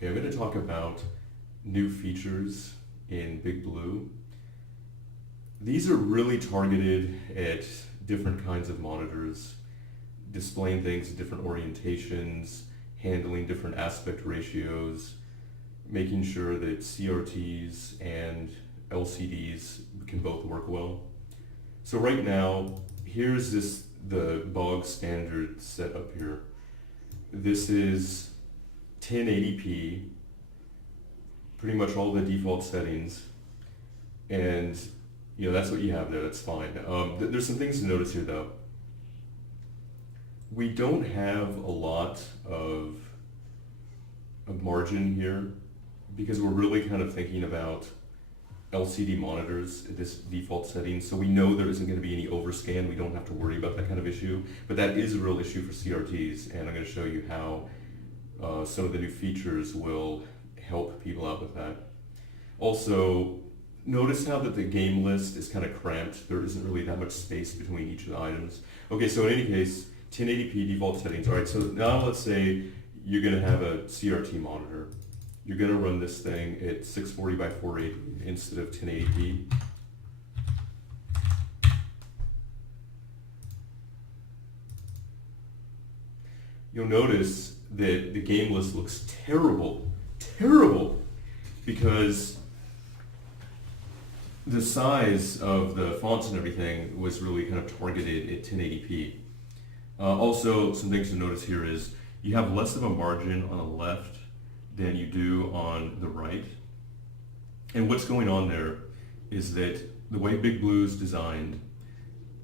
Okay, I'm going to talk about new features in Big Blue. These are really targeted at different kinds of monitors, displaying things in different orientations, handling different aspect ratios, making sure that CRTs and LCDs can both work well. So right now, here's the bog standard setup here. This is 1080p, pretty much all the default settings, and that's what you have there. That's fine. There's some things to notice here though. We don't have a lot of margin here because we're really kind of thinking about LCD monitors at this default setting, so we know there isn't going to be any overscan. We don't have to worry about that kind of issue, but that is a real issue for CRTs, and I'm going to show you how some of the new features will help people out with that. Also, notice how that the game list is kind of cramped. There isn't really that much space between each of the items. Okay, so in any case, 1080p default settings. All right, so now let's say you're going to have a CRT monitor. You're going to run this thing at 640 by 480 instead of 1080p. You'll notice that the game list looks terrible, because the size of the fonts and everything was really kind of targeted at 1080p. Also, some things to notice here is you have less of a margin on the left than you do on the right. And what's going on there is that the way Big Blue is designed,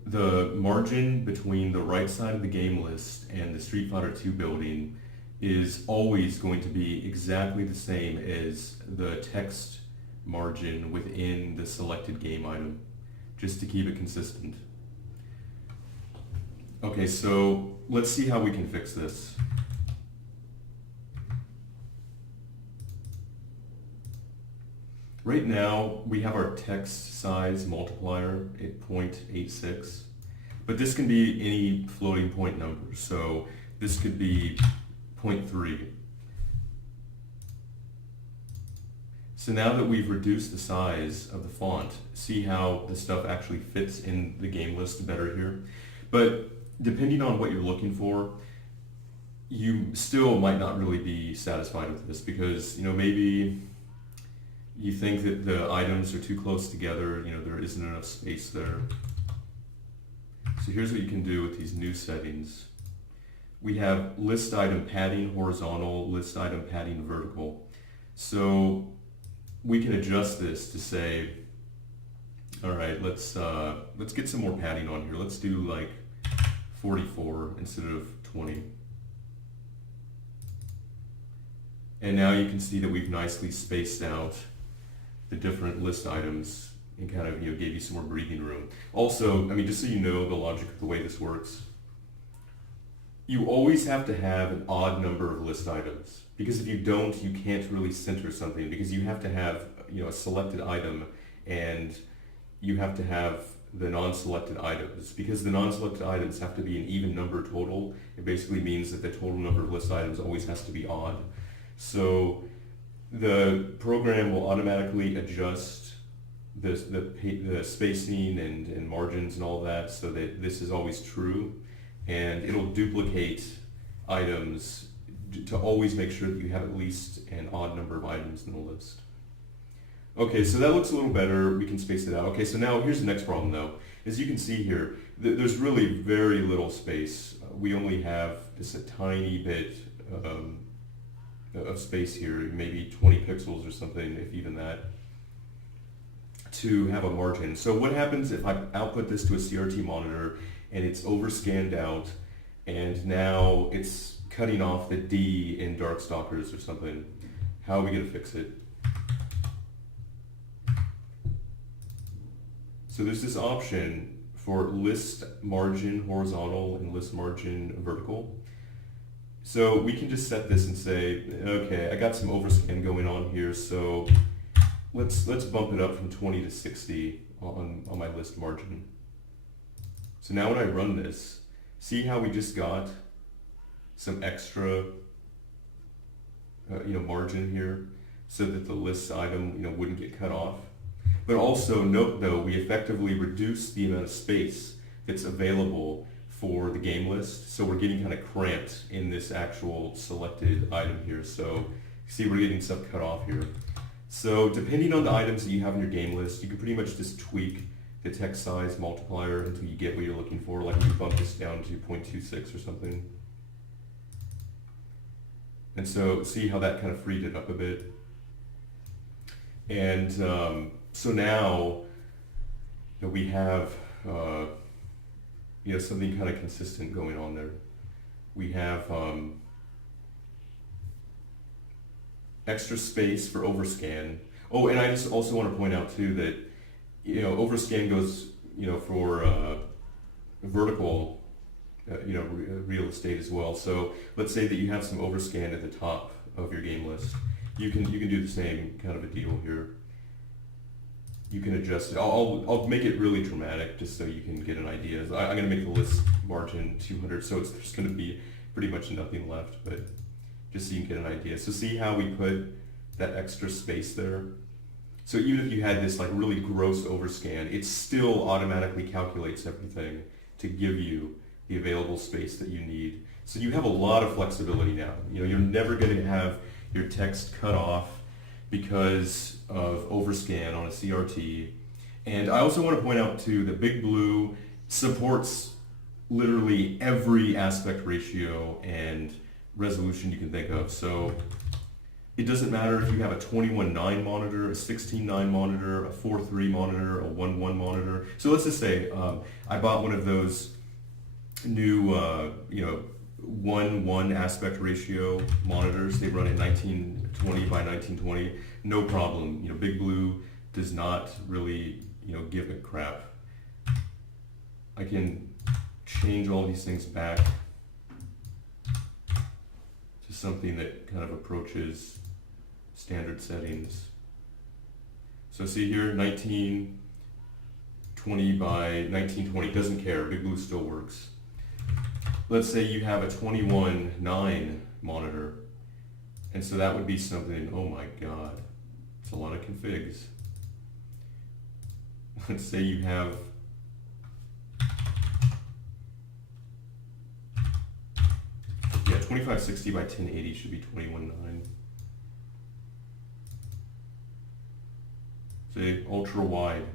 the margin between the right side of the game list and the Street Fighter II building is always going to be exactly the same as the text margin within the selected game item, just to keep it consistent. Okay, so let's see how we can fix this. Right now, we have our text size multiplier at 0.86, but this can be any floating point number. So this could be 0.3. So now that we've reduced the size of the font, see how the stuff actually fits in the game list better here? But depending on what you're looking for, you still might not really be satisfied with this because, maybe you think that the items are too close together, there isn't enough space there. So here's what you can do with these new settings. We have list item padding horizontal, list item padding vertical. So we can adjust this to say, all right, let's get some more padding on here. Let's do like 44 instead of 20. And now you can see that we've nicely spaced out the different list items and kind of gave you some more breathing room. Also, just so you know the logic of the way this works, you always have to have an odd number of list items, because if you don't, you can't really center something, because you have to have a selected item and you have to have the non-selected items. Because the non-selected items have to be an even number total, it basically means that the total number of list items always has to be odd. So the program will automatically adjust the spacing and margins and all that so that this is always true, and it'll duplicate items to always make sure that you have at least an odd number of items in the list. Okay, so that looks a little better. We can space it out. Okay, so now here's the next problem though. As you can see here, there's really very little space. We only have just a tiny bit of space here, maybe 20 pixels or something, if even that, to have a margin. So what happens if I output this to a CRT monitor and it's overscanned out and now it's cutting off the D in Darkstalkers or something? How are we going to fix it? So there's this option for list margin horizontal and list margin vertical. So we can just set this and say, okay, I got some overscan going on here, so let's bump it up from 20 to 60 on my list margin. So now when I run this, see how we just got some extra margin here so that the list item, wouldn't get cut off. But also note though, we effectively reduce the amount of space that's available for the game list. So we're getting kind of cramped in this actual selected item here. So see, we're getting stuff cut off here. So depending on the items that you have in your game list, you can pretty much just tweak the text size multiplier until you get what you're looking for. Like you bump this down to 0.26 or something. And so see how that kind of freed it up a bit. And so now we have something kind of consistent going on there. We have extra space for overscan. Oh, and I just also want to point out too that overscan goes for vertical real estate as well. So let's say that you have some overscan at the top of your game list. You can do the same kind of a deal here. You can adjust it. I'll make it really dramatic just so you can get an idea. I'm going to make the list margin 200, so there's going to be pretty much nothing left, but just so you can get an idea. So see how we put that extra space there? So even if you had this like really gross overscan, it still automatically calculates everything to give you the available space that you need. So you have a lot of flexibility now. You're never going to have your text cut off because of overscan on a CRT. And I also want to point out too that Big Blue supports literally every aspect ratio and resolution you can think of. So it doesn't matter if you have a 21:9 monitor, a 16:9 monitor, a 4:3 monitor, a 1:1 monitor. So let's just say I bought one of those new 1:1 aspect ratio monitors. They run at 1920 by 1920. No problem. Big Blue does not really give a crap. I can change all these things back to something that kind of approaches standard settings. So see here, 1920 by 1920, doesn't care, Big Blue still works. Let's say you have a 21:9 monitor, and so that would be something, oh my god, it's a lot of configs. Let's say you have yeah, 2560 by 1080 should be 21:9. Say ultra wide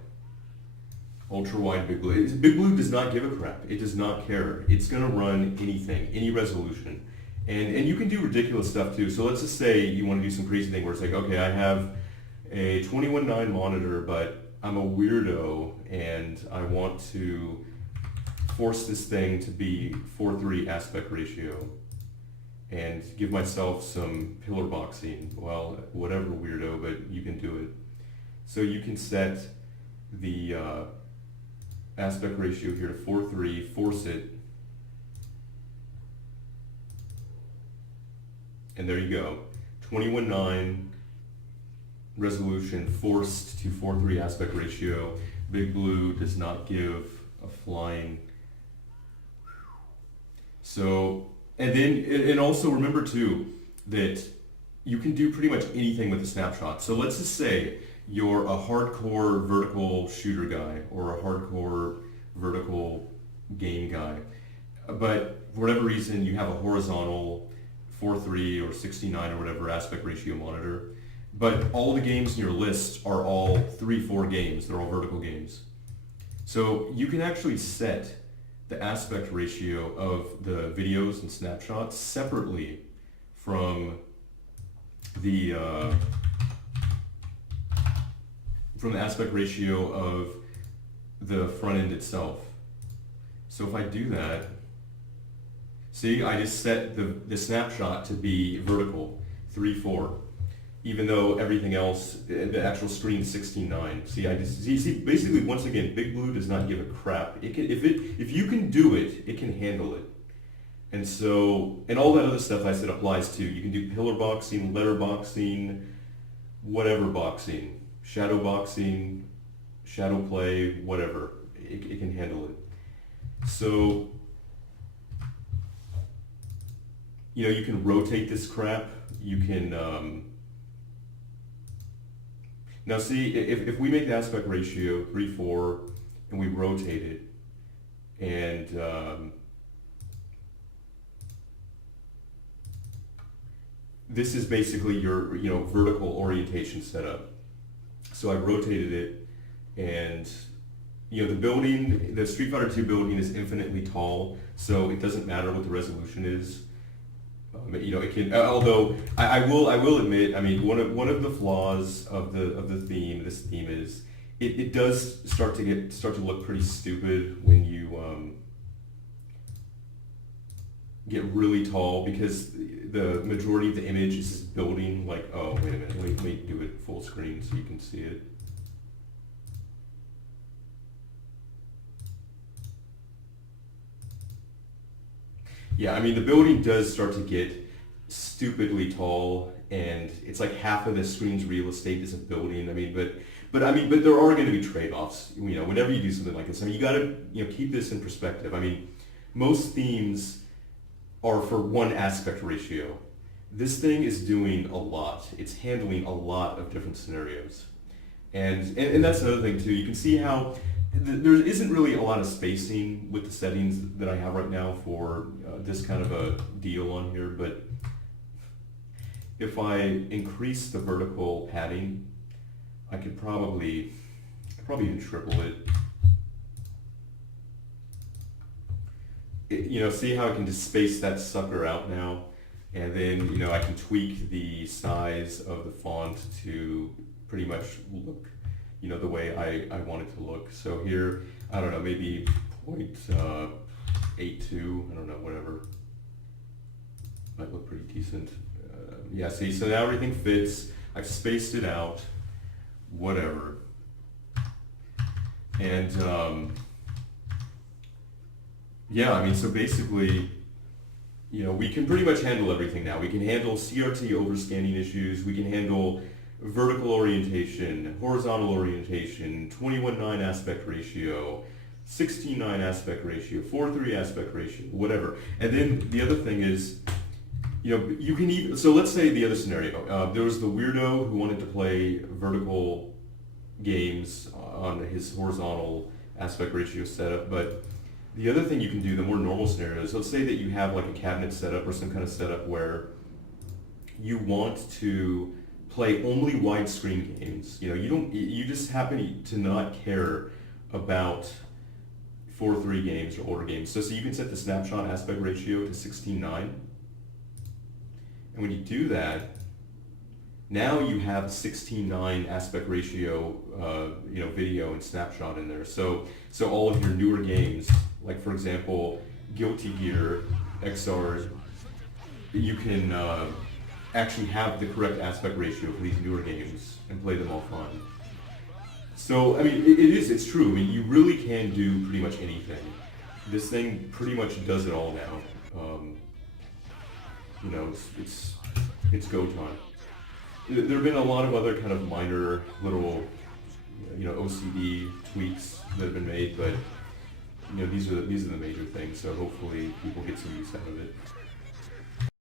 Big Blue. Big Blue does not give a crap. It does not care. It's going to run anything, any resolution. And you can do ridiculous stuff too. So let's just say you want to do some crazy thing where it's like, okay, I have a 21:9 monitor, but I'm a weirdo and I want to force this thing to be 4:3 aspect ratio and give myself some pillar boxing. Well, whatever, weirdo, but you can do it. So you can set the aspect ratio here to 4:3, force it, and there you go. 21:9 resolution forced to 4:3 aspect ratio. Big Blue does not give a flying. So, and also remember too that you can do pretty much anything with a snapshot. So let's just say you're a hardcore vertical shooter guy or a hardcore vertical game guy, but for whatever reason you have a horizontal 4:3 or 69 or whatever aspect ratio monitor, but all the games in your list are all 3-4 games. They're all vertical games. So you can actually set the aspect ratio of the videos and snapshots separately from the aspect ratio of the front end itself. So if I do that, see, I just set the snapshot to be vertical, 3-4, even though everything else, the actual screen is 16:9. See, see, basically, once again, Big Blue does not give a crap. It can, if you can do it, it can handle it. And so, and all that other stuff I said applies to. You can do pillar boxing, letter boxing, whatever boxing, shadow boxing, shadow play, whatever. It can handle it. So, you can rotate this crap you can, now see, if we make the aspect ratio 3:4 and we rotate it, and this is basically your vertical orientation setup. So I rotated it, and the building, the Street Fighter 2 building is infinitely tall, so it doesn't matter what the resolution is. It can. Although I will admit, I mean, one of the flaws of the theme, this theme is it does start to look pretty stupid when you get really tall, because the majority of the image is this building. Like, oh wait a minute, let me do it full screen so you can see it. Yeah, I mean, the building does start to get stupidly tall, and it's like half of the screen's real estate is a building. I mean, but there are going to be trade-offs. Whenever you do something like this, I mean, you got to keep this in perspective. I mean, most themes are for one aspect ratio. This thing is doing a lot. It's handling a lot of different scenarios, and that's another thing too. You can see how there isn't really a lot of spacing with the settings that I have right now for this kind of a deal on here, but if I increase the vertical padding, I could probably even triple it. See how I can just space that sucker out now, and then I can tweak the size of the font to pretty much look the way I want it to look. So here, I don't know, maybe 0.82, I don't know, whatever. Might look pretty decent. Yeah, see, so now everything fits. I've spaced it out, whatever. And yeah, I mean, so basically, we can pretty much handle everything now. We can handle CRT overscanning issues. We can handle vertical orientation, horizontal orientation, 21:9 aspect ratio, 16:9 aspect ratio, 4:3 aspect ratio, whatever. And then the other thing is, you can even, so let's say the other scenario, there was the weirdo who wanted to play vertical games on his horizontal aspect ratio setup, but the other thing you can do, the more normal scenarios, let's say that you have like a cabinet setup or some kind of setup where you want to play only widescreen games. You just happen to not care about 4:3 games or older games. So you can set the snapshot aspect ratio to 16:9. And when you do that, now you have 16:9 aspect ratio, video and snapshot in there. So all of your newer games, like for example, Guilty Gear XR, you can actually have the correct aspect ratio for these newer games and play them all fine. So, I mean, it's true. I mean, you really can do pretty much anything. This thing pretty much does it all now. It's go time. There have been a lot of other kind of minor little, OCD tweaks that have been made, but these are the major things. So hopefully people get some use out of it.